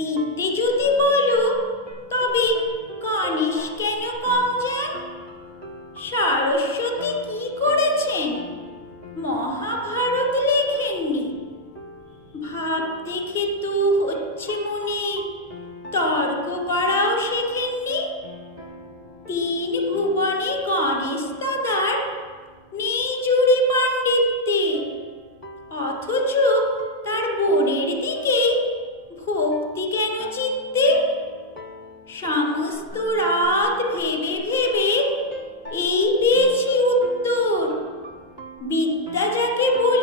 বিদ্যে যদি তবে গণেশ কেন কম সরস্বতী কি করেছেন? মহাভারত লেখেননি। ভাব দেখে তো হচ্ছে মনে, তর্ক করাও শেখেননি। তিন ভুবনে গণেশ দাদার নেই জুড়ি পাণ্ডিত্যে, অথচ তার বোনের দিকে बीतता जाके भूल